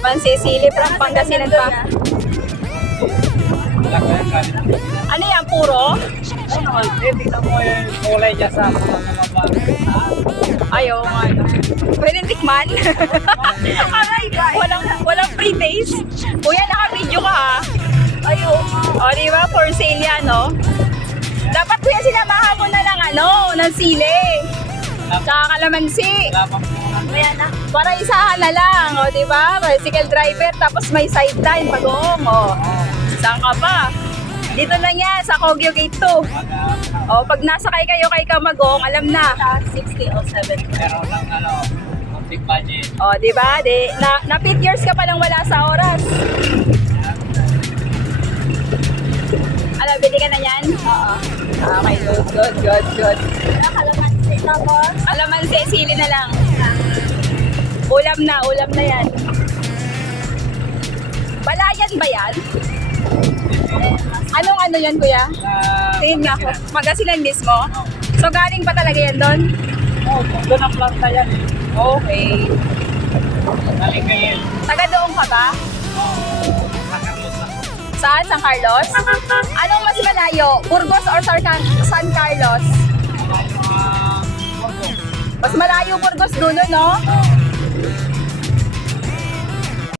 Kalamansi, sili, from Pangasinan pa. Ano yan, puro? Tingnan mo yung kulay dyan sa mga kalabang. Ayaw nga. Pwede tikman? Aray, walang free taste. Kuya, naka-video ka ha. Ayaw. O, di ba? For sale yan, no? Dapat kuya, sinamahan mo na lang, ng sili. Tsaka kalamansi. Para isahan na lang, o, di ba? Bicycle driver, tapos may sideline, pag-uong, o. Saan ka pa? Dito lang yan, sa Kogyo Gate 2. O, pag nasakay kayo kay Kamagong, alam na. 60 o 70. Meron lang big budget. O, di ba? Na 5 years ka palang wala sa oras. Alam, bili ka na yan? Oo. Okay, good. Kalamansi, tapos? Kalamansi, sili na lang. Ulam na yan. Balayan ba yan? Anong ano yan, kuya? Tingin nga ako. Magasilan mismo? So, galing pa talaga yan doon? Oo, doon ang planta yan. Okay. Galing kayo. Taga doon ka ba? Saan? San Carlos? Anong mas malayo? Burgos or San Carlos? Mas malayo Burgos dulo, no?